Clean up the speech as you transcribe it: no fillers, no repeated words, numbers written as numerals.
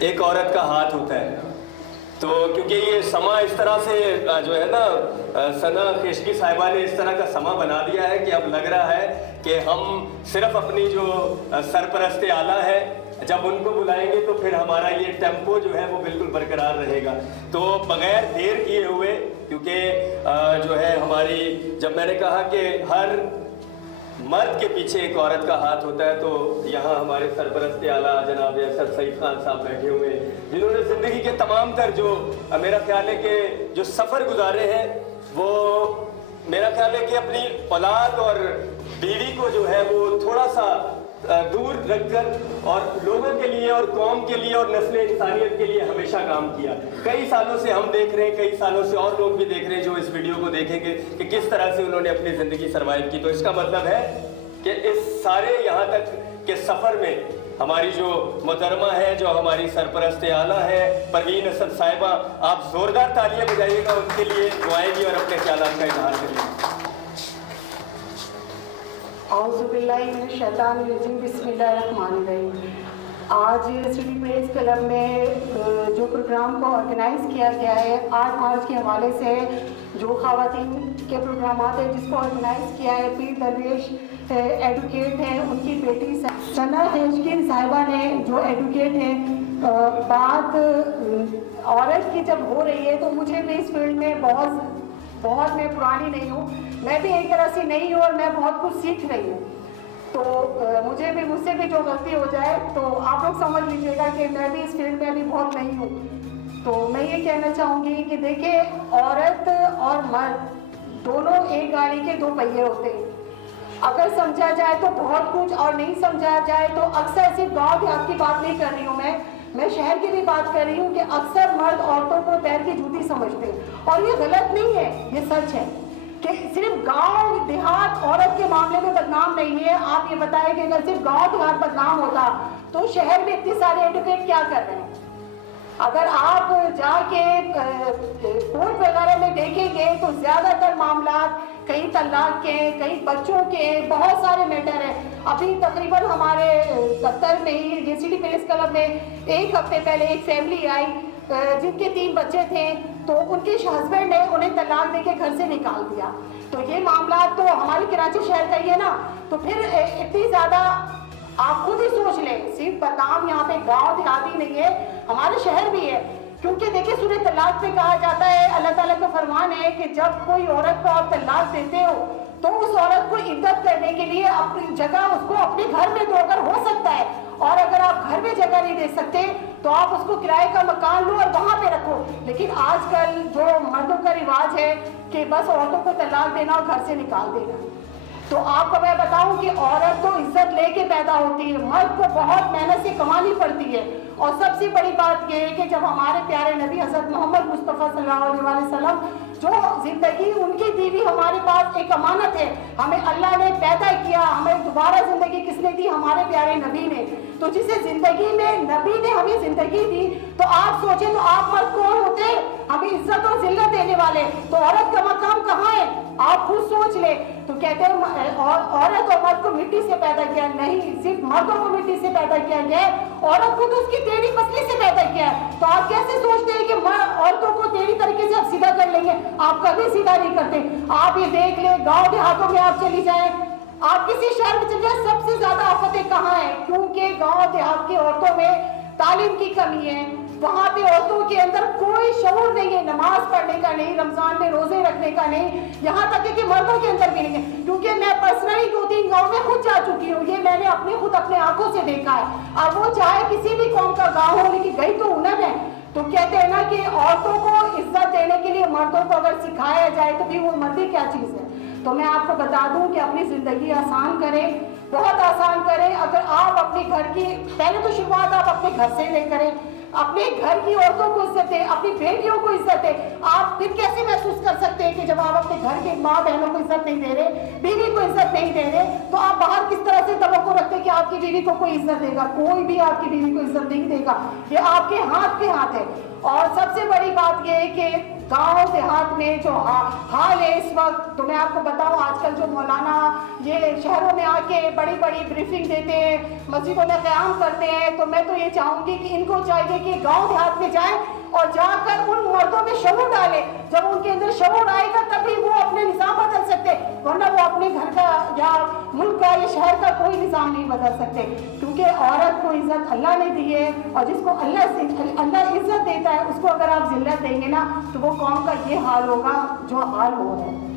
ایک عورت کا ہاتھ ہوتا ہے. تو کیونکہ یہ سما اس طرح سے جو ہے نا ثنا خشکی صاحبہ نے اس طرح کا سما بنا دیا ہے کہ اب لگ رہا ہے کہ ہم صرف اپنی جو سرپرست اعلیٰ ہے جب ان کو بلائیں گے تو پھر ہمارا یہ ٹیمپو جو ہے وہ بالکل برقرار رہے گا. تو بغیر دیر کیے ہوئے کیونکہ جو ہے ہماری جب میں نے کہا کہ ہر مرد کے پیچھے ایک عورت کا ہاتھ ہوتا ہے تو یہاں ہمارے سرپرست اعلیٰ جناب اسد سعید خان صاحب بیٹھے ہوئے ہیں جنہوں نے زندگی کے تمام تر جو میرا خیال ہے کہ جو سفر گزارے ہیں وہ میرا خیال ہے کہ اپنی اولاد اور بیوی کو جو ہے وہ تھوڑا سا دور رکھ کر اور لوگوں کے لیے اور قوم کے لیے اور نسل انسانیت کے لیے ہمیشہ کام کیا. کئی سالوں سے ہم دیکھ رہے ہیں, کئی سالوں سے اور لوگ بھی دیکھ رہے ہیں جو اس ویڈیو کو دیکھیں گے کہ کس طرح سے انہوں نے اپنی زندگی سروائیو کی. تو اس کا مطلب ہے کہ اس سارے یہاں تک کے سفر میں ہماری جو محترمہ ہے, جو ہماری سرپرست اعلیٰ ہے پروین اسد صاحبہ, آپ زوردار تالیاں بجائیے گا ان کے لیے, دعائیں گی اور اپنے خیالات کا اظہار کریے. اعوذ باللہ من الشیطان الرجیم, بسم اللہ الرحمن الرحیم. آج سٹی پریس کلب میں جو پروگرام کو آرگنائز کیا گیا ہے 8 مارچ کے حوالے سے جو خواتین کے پروگرامات ہیں جس کو آرگنائز کیا ہے پیر درویش ایڈوکیٹ ہیں, ان کی بیٹی ثنا خشکی صاحبہ نے جو ایڈوکیٹ ہیں. بات عورت کی جب ہو رہی ہے تو مجھے بھی اس فیلڈ میں بہت میں پرانی نہیں ہوں, میں بھی ایک طرح سے نہیں ہوں اور میں بہت کچھ سیکھ رہی ہوں. تو مجھ سے بھی جو غلطی ہو جائے تو آپ لوگ سمجھ لیجیے گا کہ میں بھی اس فیلڈ میں ابھی بہت نہیں ہوں. تو میں یہ کہنا چاہوں گی کہ دیکھیں, عورت اور مرد دونوں ایک گاڑی کے 2 پہیے ہوتے ہیں. اگر سمجھا جائے تو بہت کچھ, اور نہیں سمجھا جائے تو اکثر صرف گاؤں دیہات کی بات نہیں کر رہی ہوں میں شہر کی بھی بات کر رہی ہوں کہ اکثر مرد عورتوں کو پیر کی جوتی سمجھتے ہیں, اور یہ غلط نہیں ہے, یہ سچ ہے کہ صرف گاؤں دیہات عورت کے معاملے میں بدنام نہیں ہے. آپ یہ بتائیں کہ اگر صرف گاؤں دیہات بدنام ہوتا تو شہر میں اتنے سارے ایڈوکیٹ کیا کر رہے ہیں. اگر آپ جا کے کورٹ وغیرہ میں دیکھیں گے تو زیادہ تر معاملات کئی طلاق کے, کئی بچوں کے, بہت سارے میٹر ہیں. ابھی تقریباً ہمارے دفتر میں ہی جے سی ڈی پریس کلب میں 1 ہفتے پہلے ایک فیملی آئی جن کے 3 بچے تھے, تو ان کے ہسبینڈ نے انہیں طلاق دے کے گھر سے نکال دیا. تو یہ معاملات تو ہماری کراچی شہر کا ہی ہے نا, تو پھر اتنی زیادہ آپ خود ہی سوچ لیں, صرف بدنام یہاں پہ گاؤں دیہاتی نہیں ہے, ہمارے شہر بھی ہے. کیونکہ دیکھیں سورہ طلاق میں کہا جاتا ہے, اللہ تعالیٰ کا فرمان ہے کہ جب کوئی عورت کو آپ طلاق دیتے ہو تو اس عورت کو عدت کرنے کے لیے اپنی جگہ اس کو اپنے گھر میں دو اگر ہو سکتا ہے, اور اگر آپ گھر میں جگہ نہیں دے سکتے تو آپ اس کو کرائے کا مکان لو اور وہاں پہ رکھو. لیکن آج کل جو مردوں کا رواج ہے کہ بس عورتوں کو طلاق دینا اور گھر سے نکال دینا. تو آپ کو میں بتاؤں کہ عورت تو عزت لے کے پیدا ہوتی ہے, مرد کو بہت محنت سے کمانی پڑتی ہے. اور سب سے بڑی بات یہ ہے کہ جب ہمارے پیارے نبی حضرت محمد مصطفیٰ صلی اللہ علیہ وسلم جو زندگی ان کی دی ہوئی ہمارے پاس ایک امانت ہے, ہمیں اللہ نے پیدا کیا, ہمیں دوبارہ زندگی کس نے دی, ہمارے پیارے نبی نے. تو جسے زندگی میں نبی نے ہمیں زندگی دی, تو آپ سوچیں تو آپ مرد کون ہوتے ہیں ہمیں عزت اور ذلت دینے والے؟ تو عورت کا مقام کہاں ہے آپ خود سوچ لیں. تو کہتے ہیں عورت اور مرد کو مٹی سے پیدا کیا, نہیں, صرف مردوں کو مٹی سے پیدا کیا گیا ہے, عورت کو تو اس کی ٹیڑھی پسلی سے پیدا کیا ہے. تو آپ کیسے سوچتے ہیں کہ عورتوں کو ٹیڑھی طریقے سے آپ سیدھا کر لیں گے؟ آپ کبھی سیدھا نہیں کرتے. آپ یہ دیکھ لیں, گاؤں دیہاتوں میں آپ چلی جائیں, آپ کسی شہر میں چل جائیں, سب سے زیادہ آفتیں کہاں ہیں؟ کیونکہ گاؤں دیہات کی عورتوں میں تعلیم کی کمی ہے, وہاں پہ عورتوں کے اندر کوئی شعور نہیں ہے, نماز پڑھنے کا نہیں, رمضان میں روزے رکھنے کا نہیں, یہاں تک کہ مردوں کے اندر بھی نہیں ہے. کیونکہ میں پرسنلی 2-3 گاؤں میں خود جا چکی ہوں, یہ میں نے اپنے آنکھوں سے دیکھا ہے. اب وہ چاہے کسی بھی قوم کا گاؤں ہو, لیکن گئی تو ہنر ہے. تو کہتے ہیں نا کہ عورتوں کو عزت دینے کے لیے مردوں کو اگر سکھایا جائے تو بھی وہ مردی کیا چیز ہے. تو میں آپ کو بتا دوں کہ اپنی زندگی آسان کریں, بہت آسان کریں. اگر آپ اپنے گھر کی پہلے تو شروعات آپ اپنے گھر سے لے کریں, اپنے گھر کی عورتوں کو عزت دیں, اپنی بیٹیوں کو عزت دیں. آپ پھر کیسے محسوس کر سکتے ہیں کہ جب آپ اپنے گھر کے ماں بہنوں کو عزت نہیں دے رہے, بیوی کو عزت نہیں دے رہے, تو آپ باہر کس طرح سے توقع رکھتے ہیں کہ آپ کی بیوی کو کوئی عزت دے گا؟ کوئی بھی آپ کی بیوی کو عزت نہیں دے گا, یہ آپ کے ہاتھ ہے. اور سب سے بڑی بات یہ ہے کہ گاؤں دیہات میں جو حال ہے اس وقت، تو میں آپ کو بتاؤں آج کل جو مولانا یہ شہروں میں آ کے بڑی بڑی بریفنگ دیتے ہیں، مسجدوں میں قیام کرتے ہیں، تو میں تو یہ چاہوں گی کہ ان کو چاہیے کہ گاؤں دیہات میں جائیں اور جا کر ان مردوں میں شعور ڈالیں. جب ان کے اندر شعور آئے گا تبھی وہ اپنے نظام بدل سکتے، ورنہ وہ اپنے گھر کا یا ملک کا یا شہر کا کوئی نظام نہیں بدل سکتے. کیونکہ عورت کو عزت اللہ نے دی ہے، اور جس کو اللہ عزت دیتا ہے اس کو اگر آپ ذلت دیں گے نا تو وہ قوم کا یہ حال ہوگا جو حال ہو رہا ہے.